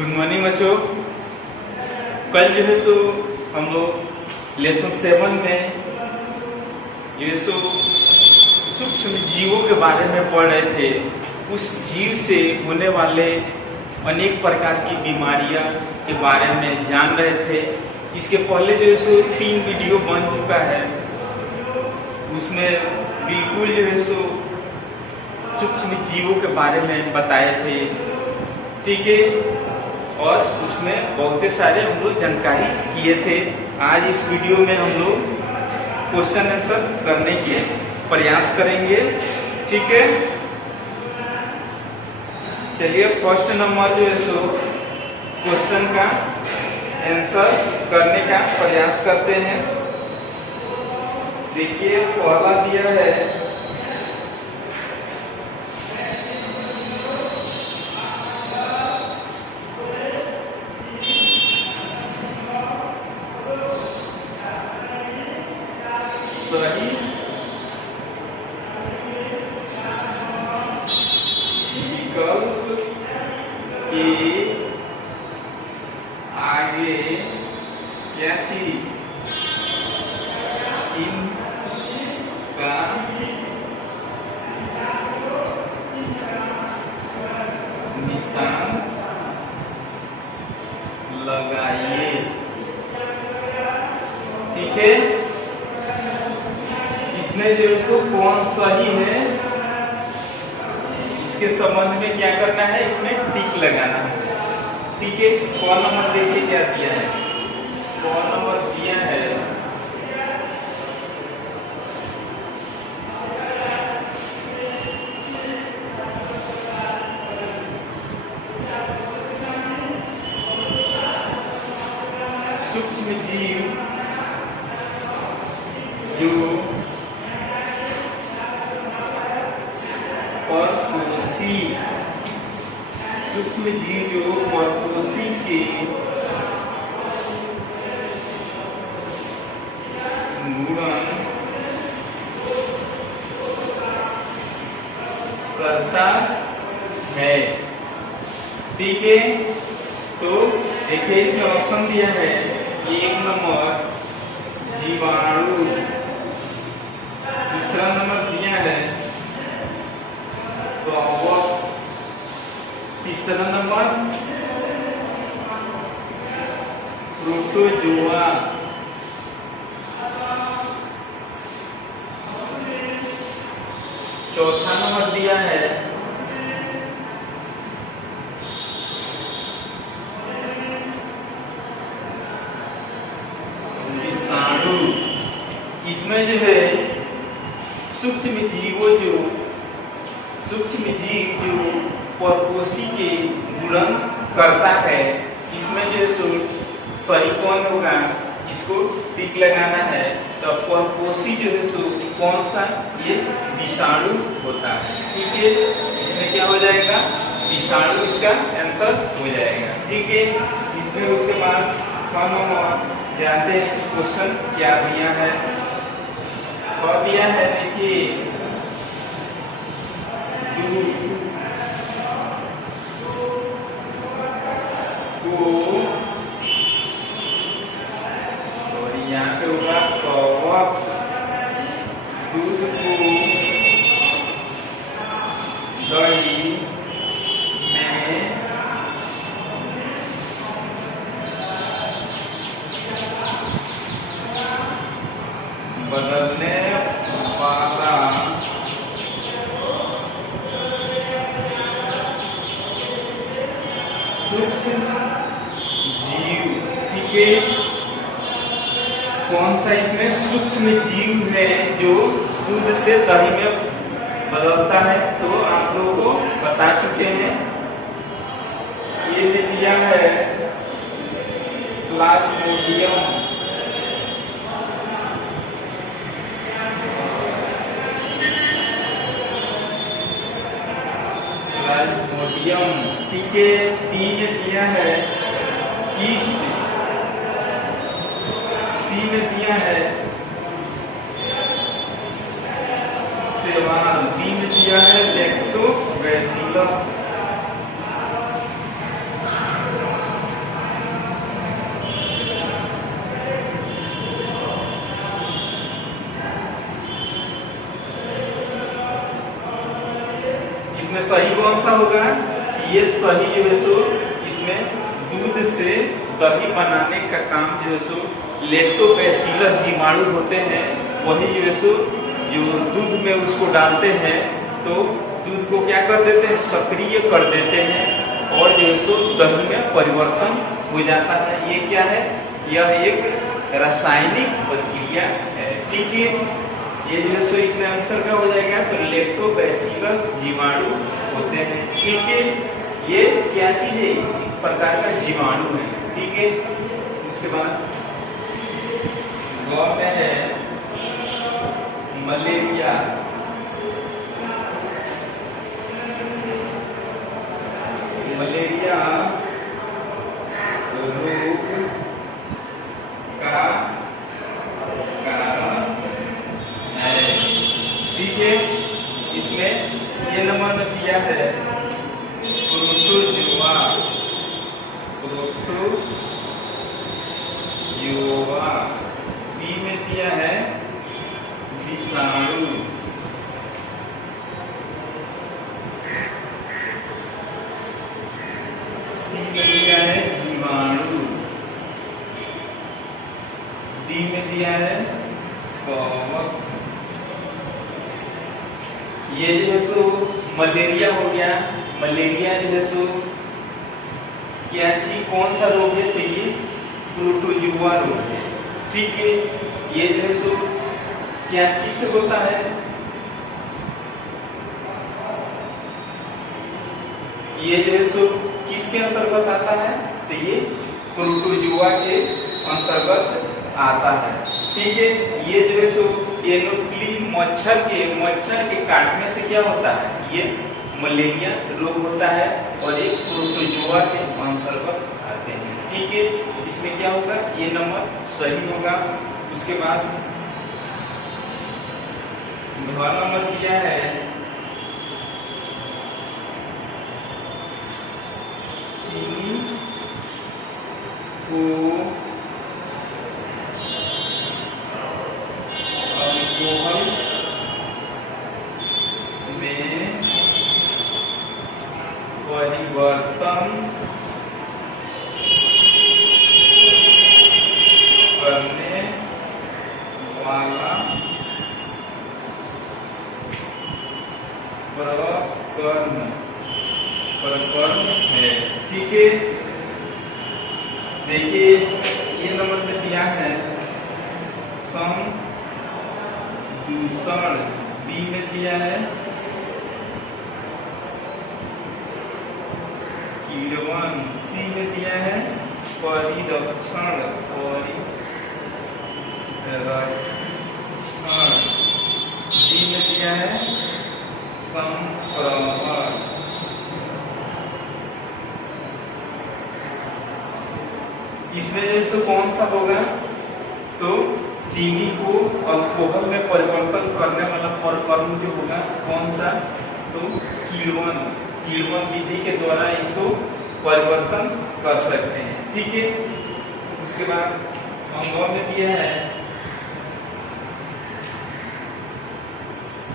Good morning बच्चों। कल जो है सो हम लोग लेसन 7 में जो है सो सूक्ष्म जीवों के बारे में पढ़ रहे थे। उस जीव से होने वाले अनेक प्रकार की बीमारियां के बारे में जान रहे थे। इसके पहले जो है सो 3 वीडियो बन चुका है, उसमें बिल्कुल जो है सो सूक्ष्म जीवों के बारे में बताए थे, ठीक है। और उसमें बहुत सारे हम लोग जानकारी किए थे। आज इस वीडियो में हम लोग क्वेश्चन आंसर करने के प्रयास करेंगे, ठीक है। चलिए फर्स्ट नंबर जो है सो क्वेश्चन का आंसर करने का प्रयास करते हैं। देखिए पहला दिया है सही विकल्प के आगे क्या चीज चिन्ह का निशान लगाइए, ठीक है। इसमें जो इसको कौन सही है इसके संबंध में क्या करना है, इसमें टिक लगाना है, ठीक है। कौन नंबर देखिए क्या दिया है, कौन नंबर दिया है सूक्ष्म जीव जो परपोषी, सूक्ष्म जीव जो परपोषी के गुणन करता है, ठीक है। तो देखिए इसमें ऑप्शन दिया है 1 नंबर जीवाणु, दूसरा नंबर दिया है कवक, तीसरा नंबर प्रोटोजोआ, चौथा नंबर दिया है विषाणु। इसमें जो है सूक्ष्म जीव जो परपोषी के गुणन करता है, इसमें जो सही कौन होगा, इसको टिक लगाना है। तो परपोषी जो है सो कौन सा, ये विषाणु होता है, ठीक है। इसमें क्या हो जाएगा, विषाणु इसका आंसर हो जाएगा, ठीक है। इसमें उसके बाद हम जानते हैं कि क्वेश्चन क्या दिया है, और दिया है देखिए यहाँ पे होगा कवक दूध को दही में बदलने वाला सूक्ष्म जीव, ठीक है। कौन सा इसमें सूक्ष्म जीव है जो दूध से दही में बदलता है, तो आप लोगों को बता चुके हैं। ये भी दिया है प्लाज्मोडियम, ठीक है। 3 दिया है ईस्ट, सी में दिया है सेवान, बी में दिया है लैक्टोबैसिलस, इसमें सही कौन सा होगा? ये सही जो है सो इसमें दूध से दही बनाने का काम जो है सो लैक्टोबैसिलस जीवाणु होते हैं, वही जो है सो जो दूध में उसको डालते हैं तो दूध को क्या कर देते हैं? सक्रिय कर देते हैं और जो है सो दही में परिवर्तन हो जाता है। ये क्या है? यह एक रासायनिक प्रक्रिया है। ठीक है, ये जो है सो इसमें आंसर क्या हो जाएगा? तो लैक्टोबैसिलस जीवाणु होते हैं। ठीक है, ये क्या चीज है? एक प्रकार का जीवाणु है। ठीक है, उसके बाद गौ में है मलेरिया। मलेरिया रोग का कारण है। ठीक है, इसमें ये नंबर में दिया है प्रोटोजुआ। प्रोटोजुआ बी में दिया है विषाणु। सी में दिया है जीवाणु। डी में दिया है कवक। ये जो है सो मलेरिया हो गया। मलेरिया जो है सो क्या चीज कौन सा रोग है? तो ये प्रोटोजुआ रोग है। ठीक है, ये जो है सो क्या चीज से होता है? ये जो है सो किसके अंतर्गत आता है? तो ये प्रोटोजुआ के अंतर्गत आता है। ठीक है, ये जो है सो एनोफ्ली मच्छर के काटने से क्या होता है? ये मलेरिया रोग होता है और एक प्रोटोजुआ के अंतर्गत आते हैं। ठीक है, इसमें क्या होगा? ये नंबर सही होगा। उसके बाद घर नंबर दिया है चीनी को अल्कोहल में परिवर्तन करने वाला प्रकरण है। ठीक है, देखिए ये नंबर में दिया है संदूषण। बी में दिया है कीड़वन। सी में दिया है परिरक्षण। डी में दिया है संक्रमण। इसमें जैसे कौन सा होगा? तो चीनी को अल्कोहल में परिवर्तन करने वाला प्रकरण जो होगा कौन सा? तो कीड़वन विधि के द्वारा इसको परिवर्तन कर सकते हैं। ठीक है, उसके बाद अंगों में दिया है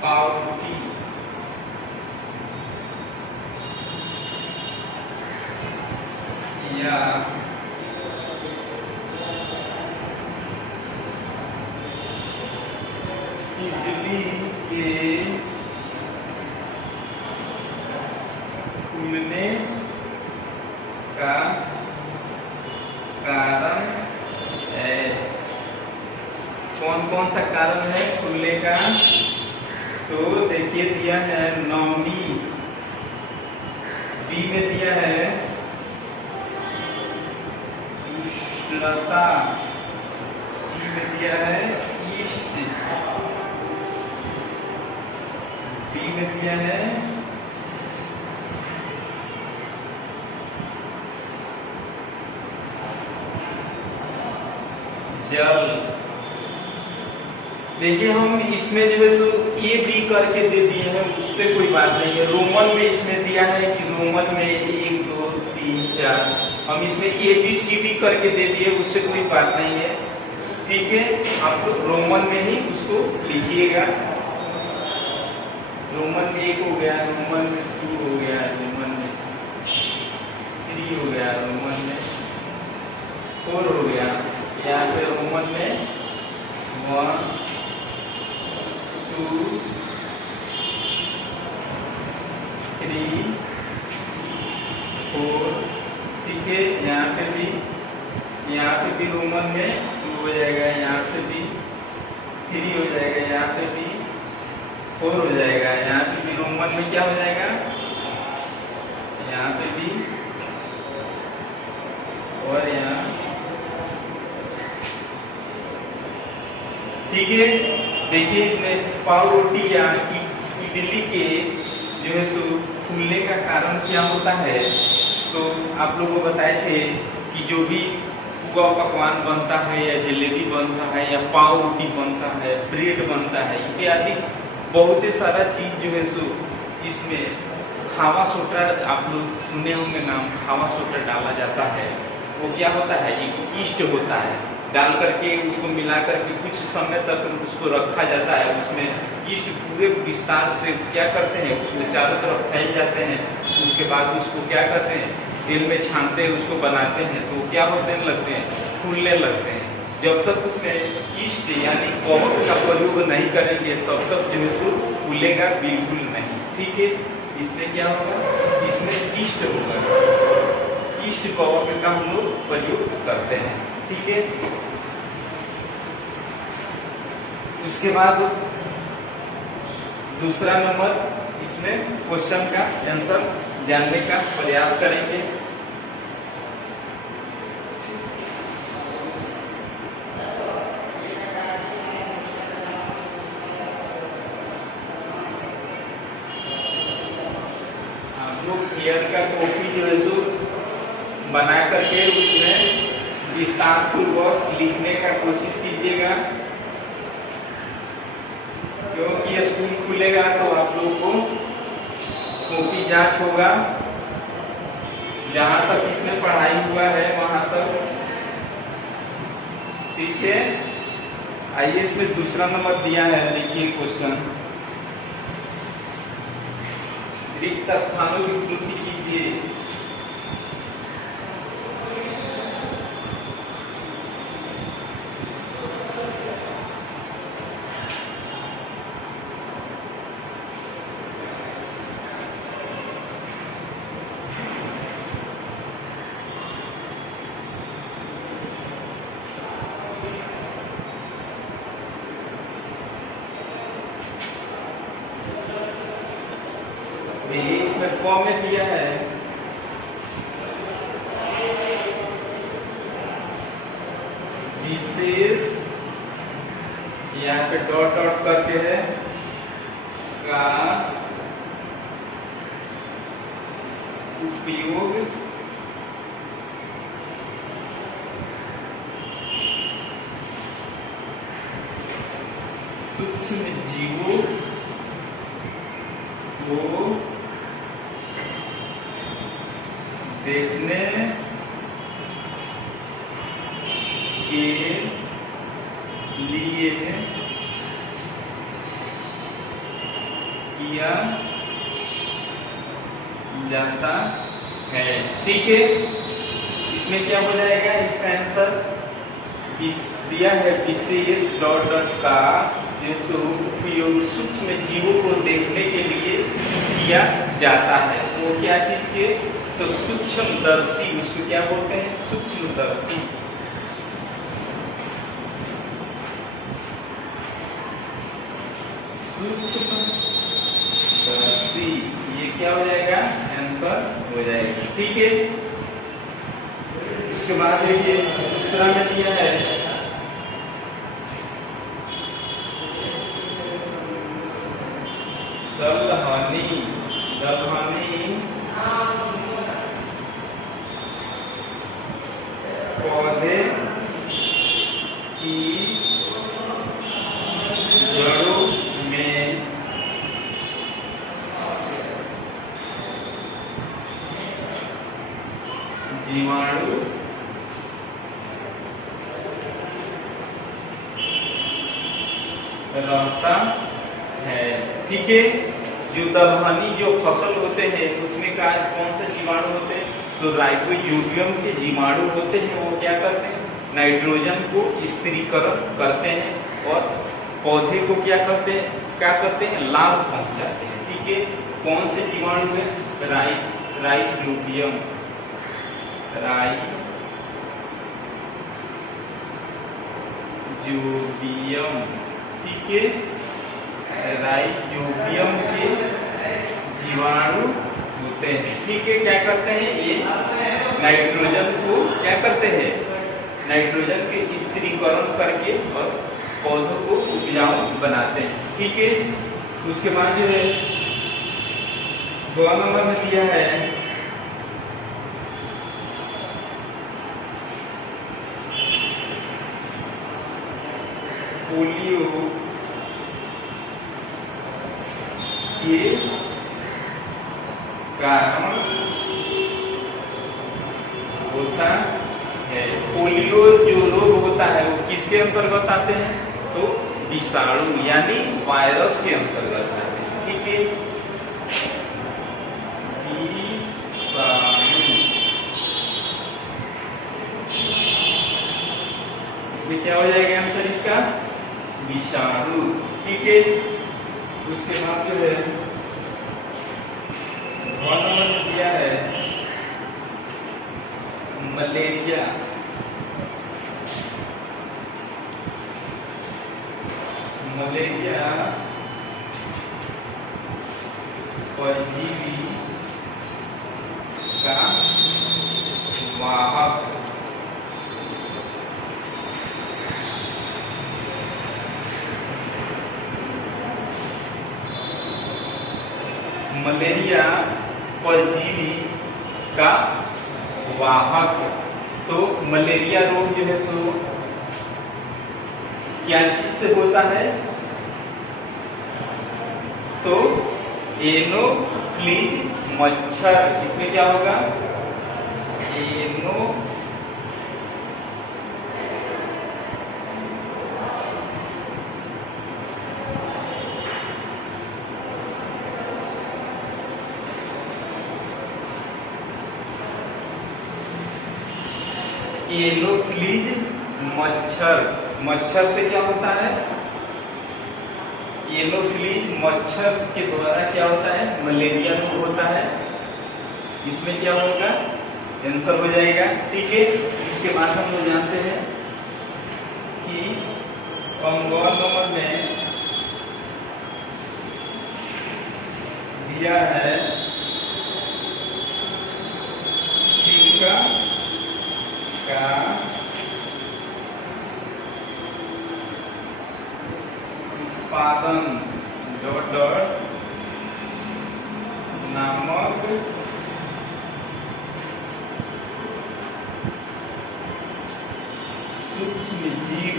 पावती। या बिजली के खुलने का कारण है। कौन कौन सा कारण है खुलने का? तो देखिए दिया है नमी। बी में दिया है उष्णता। सी में दिया है ईस्ट। डी में दिया है जल। देखिए हम इसमें जो है सो ए बी करके दे दिए हैं, उससे कोई बात नहीं है। रोमन में इसमें दिया है कि रोमन में 1 2 3 4, हम इसमें ए बी सी डी करके दे दिए, उससे कोई बात नहीं है। ठीक है, आप रोमन में ही उसको लिखिएगा। रोमन में 1 हो गया, रोमन में 2 4 हो गया। यहाँ पे रोमन में 1 2 3 4, ठीक है। यहाँ पे भी रोमन में 2 हो जाएगा, यहाँ पे भी 3 हो जाएगा, यहाँ पे भी 4 हो जाएगा, यहाँ पे भी रोमन में क्या हो जाएगा, यहाँ पे भी और यहाँ, ठीक है। देखिए इसमें पाव रोटी या इडली के जो है सो फूलने का कारण क्या होता है। तो आप लोगों को बताए थे कि जो भी पुआ पकवान बनता है या जलेबी बनता है या पाव रोटी बनता है, ब्रेड बनता है इत्यादि बहुत ही सारा चीज जो है सो इसमें खावा सोडा, आप लोग सुने होंगे नाम, खावा सोडा डाला जाता है। वो क्या होता है, एक ईस्ट होता है, डाल करके उसको मिला करके कुछ समय तक उसको रखा जाता है। उसमें ईस्ट पूरे विस्तार से क्या करते हैं, उसमें चारों तरफ फैल जाते हैं। उसके बाद उसको क्या करते हैं, तेल में छानते हैं, उसको बनाते हैं, तो क्या होने लगते हैं, फूलने लगते हैं। जब तक उसमें ईस्ट यानी कवक का प्रयोग नहीं करेंगे तब तक जो है सो फूलेगा बिल्कुल नहीं, ठीक है। इसमें क्या होगा, इसमें ईस्ट होगा, ईस्ट कवक का हम लोग प्रयोग करते हैं, ठीक है। उसके बाद दूसरा नंबर इसमें क्वेश्चन का आंसर जानने का प्रयास करेंगे। आप लोग ईयर का कॉपी जो है सो बना करके उसमें विस्तार पूर्वक लिखने का कोशिश कीजिएगा, क्योंकि स्कूल खुलेगा तो आप लोगों को कॉपी जांच होगा। जहां तक इसमें पढ़ाई हुआ है वहां तक, ठीक है। आइए इसमें दूसरा नंबर दिया है, लिखिए क्वेश्चन। रिक्त स्थानों की पूर्ति कीजिए। इसमें क में दिया है विशेष, यहाँ पे डॉट डॉट करके है का उपयोग सूक्ष्म जीवों को देखने के लिए किया जाता है, ठीक है। इसमें क्या हो जाएगा, इसका आंसर दिया है विशेष डॉट डॉट का जो उपयोग सूक्ष्म जीवों को देखने के लिए किया जाता है। वो क्या चीज के, तो सूक्ष्मदर्शी, उसको क्या बोलते हैं, सूक्ष्मदर्शी। सूक्ष्मदर्शी, ये क्या हो जाएगा, आंसर हो जाएगा, ठीक है। उसके बाद देखिए दूसरा में दिया है दलहनी। दलहनी पौधे की जड़ों में जीवाणु रहता है, ठीक है। जो दलहनी जो फसल होते हैं उसमें का कौन से जीवाणु होते हैं, तो तो राइजोबियम के जीवाणु होते हैं वो क्या करते हैं, नाइट्रोजन को स्थिरीकरण करते हैं और पौधे को क्या करते हैं, लाभ पहुंचाते हैं। ठीक है, कौन से जीवाणु है, राइजोबियम, ठीक है, राइजोबियम के जीवाणु होते हैं। ठीक है, क्या करते हैं ये, नाइट्रोजन को क्या करते हैं, नाइट्रोजन के स्थिरीकरण करके और पौधों को उपजाऊ बनाते हैं। ठीक है, उसके बाद जो है 2 नंबर में दिया है पोलियो के कारण होता है। पोलियो जो रोग होता है वो किसके अंतर्गत आते हैं, तो विषाणु यानी वायरस के अंतर्गत आते हैं। ठीक है, इसमें क्या हो जाएगा आंसर इसका, विषाणु। ठीक है, उसके बाद जो है 2 नंबर में दिया है मलेरिया, परजीवी का वाहक। मलेरिया परजीवी का वाहक। तो मलेरिया रोग जो है सो क्या चीज से होता है, तो एनोफ्लीज मच्छर। इसमें क्या होगा, एनोफ्लीज मच्छर से क्या होता है, एनोफ्लीज मच्छर के द्वारा क्या होता है, मलेरिया रोग होता है। इसमें क्या होगा, आंसर हो जाएगा। ठीक है, इसके बाद हम लोग जानते हैं कि 2 नंबर में दिया है सिरका का उत्पादन नामक सूक्ष्म जीव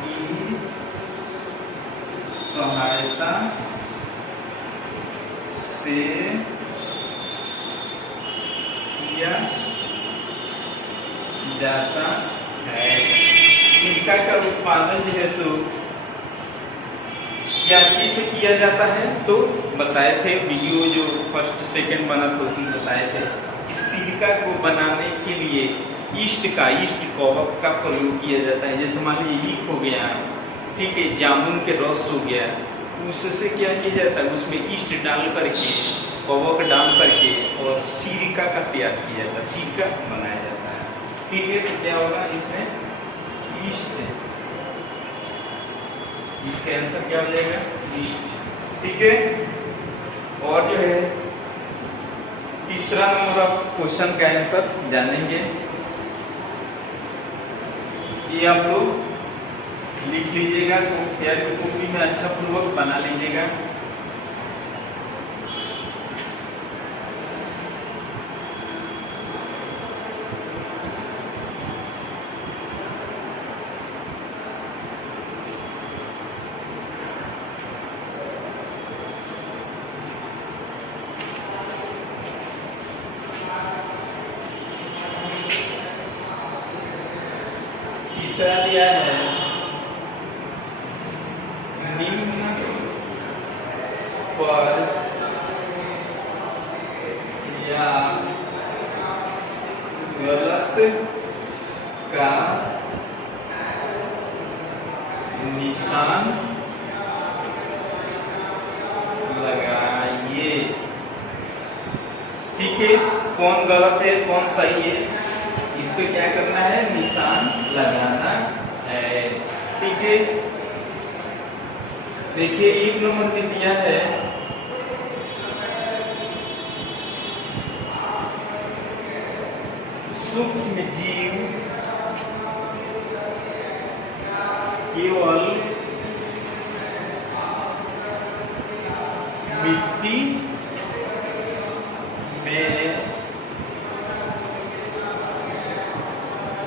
की सहायता से किया जाता है। सिरका का उत्पादन जो है सो क्या चीज से किया जाता है, तो बताए थे वीडियो जो फर्स्ट सेकंड बना था उसमें बताए थे इस सिरका को बनाने के लिए ईस्ट कवक का प्रयोग किया जाता है। जैसे मान लीजिए ईख हो गया, ठीक है, जामुन के रस हो गया, उससे क्या किया जाता है, उसमें ईस्ट डाल करके, कवक डाल करके और सिरका का तैयार किया जाता है, सिरका बनाया जाता है। ठीक है, तो क्या होगा इसमें ईस्ट, इसका आंसर क्या हो जाएगा, ईस्ट। ठीक है, और जो है तीसरा नंबर ऑफ क्वेश्चन का आंसर जानेंगे। ये आप लोग लिख लीजिएगा, तो तैयार कॉपी में अच्छा पूर्वक बना लीजिएगा। तीसरा दिया है निम्न पर या ठीक है, कौन गलत है कौन सही है, इस पे क्या करना है, निशान लगाना है। ठीक है, देखिए 1 नंबर में दिया है सूक्ष्म जीव केवल मिट्टी में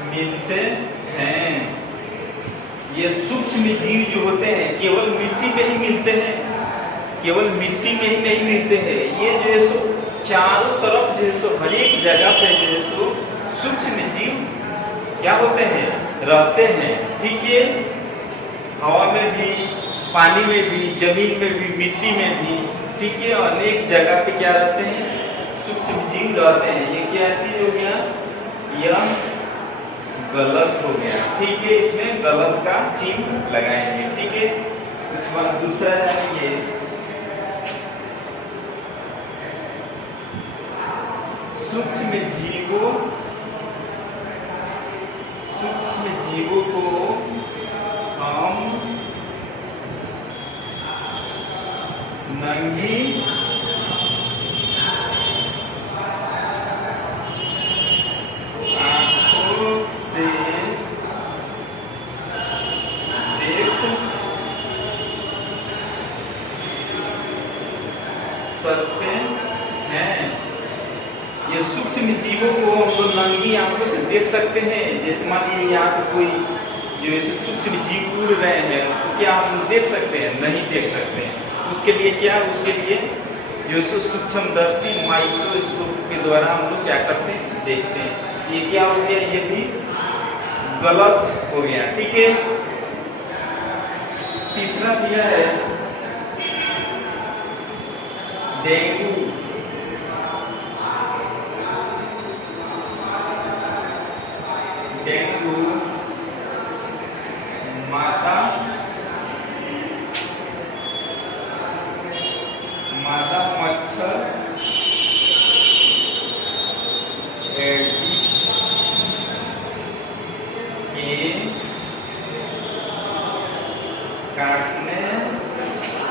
मिलते हैं। ये सूक्ष्म जीव जो होते हैं केवल मिट्टी में ही मिलते हैं, केवल मिट्टी में ही नहीं मिलते हैं। ये जो है सो चारों तरफ जो है सो हर एक जगह पे जो है सो सूक्ष्म जीव क्या होते हैं, रहते हैं। ठीक है, हवा में भी, पानी में भी, जमीन में भी, मिट्टी में भी। ठीक है, अनेक जगह पे क्या रहते हैं, सूक्ष्म जीव रहते हैं। ये क्या चीज हो गया, यह गलत हो गया। ठीक है, इसमें गलत का चिन्ह लगाएंगे। ठीक है, इस बार दूसरा है ये सूक्ष्म जीवों को हम नंगी आंखों से देख सकते हैं। ये सूक्ष्म जीवों को हम लोग नंगी आंखों से देख सकते हैं। जैसे मान लीजिए यहाँ पे कोई जो सूक्ष्म जीव उड़ रहे हैं तो क्या हम देख सकते हैं, नहीं देख सकते हैं। उसके लिए क्या, उसके लिए जो सूक्ष्मदर्शी माइक्रोस्कोप के द्वारा हम लोग क्या करते हैं, देखते हैं। ये क्या हो गया, ये भी गलत हो गया। ठीक है, तीसरा दिया है डेंगू। डेंगू मादा मच्छर एडिस के काटने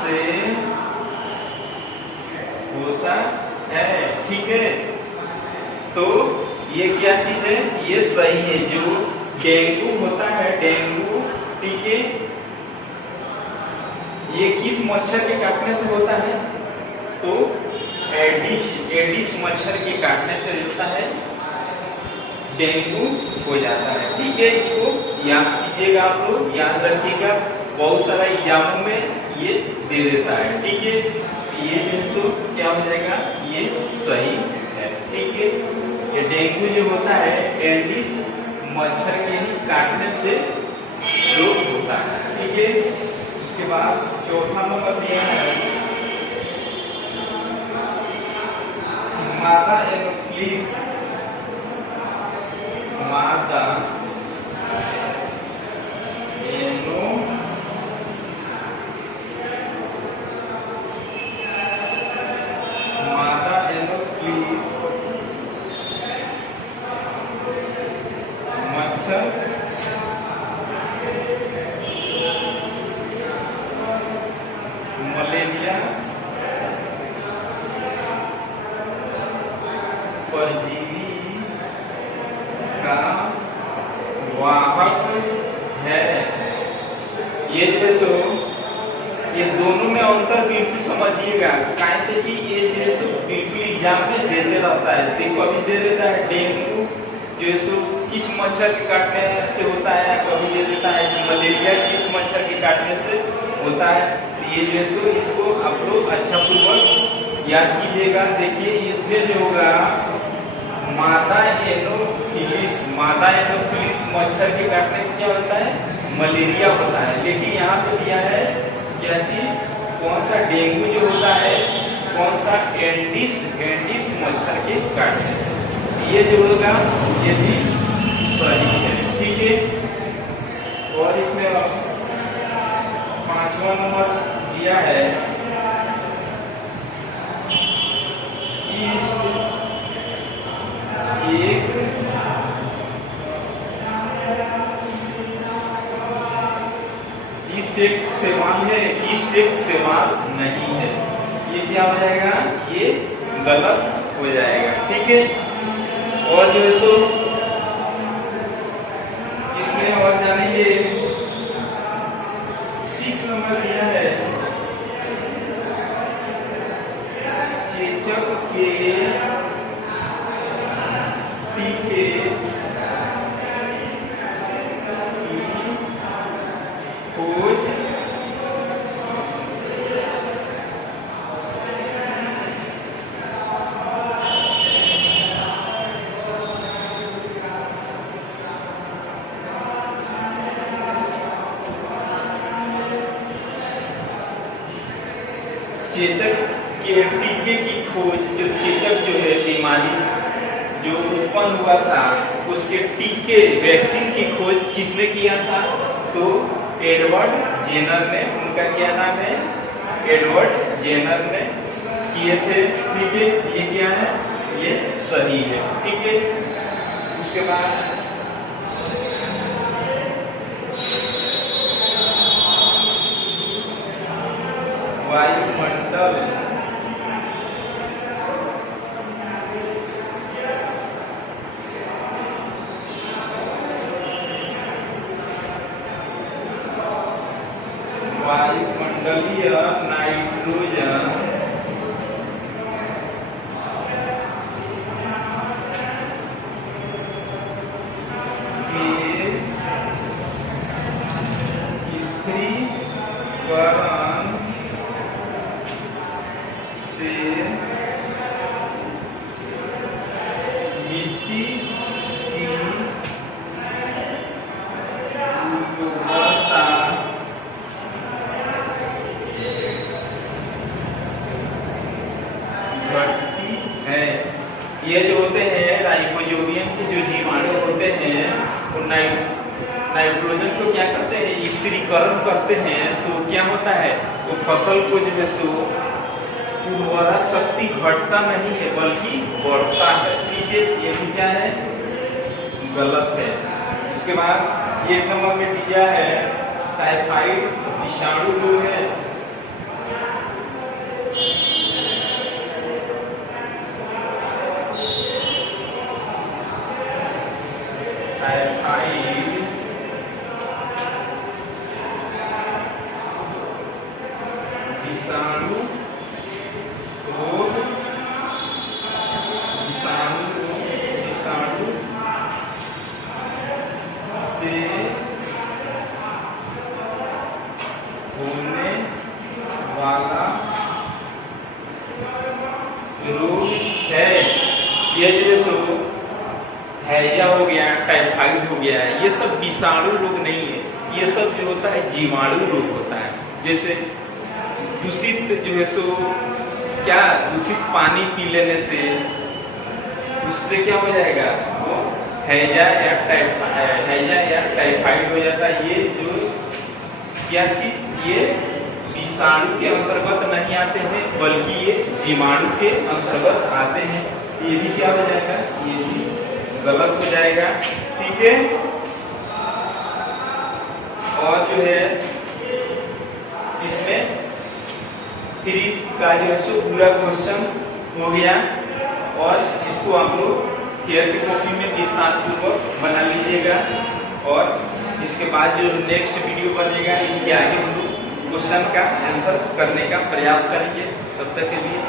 से होता है। ठीक है, तो ये क्या चीज है, ये सही है। जो डेंगू होता है, डेंगू, ठीक है, ये किस मच्छर के काटने से होता है, तो एडिस मच्छर के काटने से होता है, डेंगू हो जाता है। ठीक है, इसको याद कीजिएगा, आप लोग याद रखिएगा, बहुत सारा एग्जामों में ये दे देता है। ठीक है, ये जो क्या हो जाएगा, ये सही है। ठीक है, ये डेंगू जो होता है एडिस मच्छर के ही काटने से रोग होता है। ठीक है, उसके बाद चौथा नंबर दिया है मादा एनोफिलिस। मादा एनोफिलिस मच्छर मलेरिया परजीवी का वाहक है। ये जो सो ये दोनों में अंतर बिल्कुल समझिएगा, कैसे कि ये जो सो बिल्कुल एग्जाम में देते रहता है। देखो अभी दे देता है डेंगू जो सो किस मच्छर के काटने से होता है, कभी दे देता है कि मलेरिया किस मच्छर के काटने से होता है। ये जो सो इसको आप लोग अच्छा पूर्वक याद कीजिएगा। देखिए इसमें जो होगा मादा एनोफिलिस मच्छर के काटने से क्या होता है, मलेरिया होता है। लेकिन यहाँ पे दिया है क्या चीज, कौन सा, डेंगू जो होता है कौन सा, एडिस मच्छर के काटने से। ये जो होगा ये भी सही है। ठीक है, और इसमें पांचवा नंबर दिया है ईस्ट स्ट्रिक्ट सेवाल नहीं है। ये क्या हो जाएगा, ये गलत हो जाएगा। ठीक है, और जो है सो इसमें और जानेंगे 6 नंबर दिया है, चेचक के टीके की खोज चेचक के टीके की खोज, जो चेचक जो है बीमारी जो उत्पन्न हुआ था उसके टीके वैक्सीन की खोज किसने किया था, तो एडवर्ड जेनर ने, उनका क्या नाम है, एडवर्ड जेनर ने किए थे। ठीक है, ये क्या है, ये सही है। ठीक है, उसके बाद वायुमंडल वायुमंडलीय नाइट्रोजन के स्थिरीकरण से मिट्टी की उर्वरता घटती है। ये जो होते हैं राइबोसोमियम के जो जीवाणु होते हैं वो नाइट्रोजन को क्या करते हैं, स्थिरीकरण करते हैं। तो क्या होता है, वो फसल को जो है सो उर्वरा शक्ति घटता नहीं है बल्कि बढ़ता है। ठीक है, ये भी क्या है, गलत है। उसके बाद 1 नंबर में दिया है टाइफाइड विषाणु रोग है, टाइफाइड विषाणु रोग, विषाणु से होने वाला रोग है। ये जो सो हैजा हो गया, टाइफाइड हो गया, ये सब विषाणु रोग नहीं है, ये सब जो होता है जीवाणु रोग होता है। जैसे दूषित जो है सो क्या, दूषित पानी पी लेने से उससे क्या हो जाएगा, वो हैजा या टाइफाइड हो जाता है। ये जो क्या चीज, ये विषाणु के अंतर्गत नहीं आते हैं बल्कि ये जीवाणु के अंतर्गत आते हैं। ये भी क्या हो जाएगा, ये भी गलत हो जाएगा। ठीक है, और जो है इसमें 3 का जो है सो पूरा क्वेश्चन हो गया, और इसको आप लोग थियर की कॉपी में विस्तार पूर्वक बना लीजिएगा। और इसके बाद जो नेक्स्ट वीडियो बनेगा इसके आगे हम लोग क्वेश्चन का आंसर करने का प्रयास करेंगे। तब तक के लिए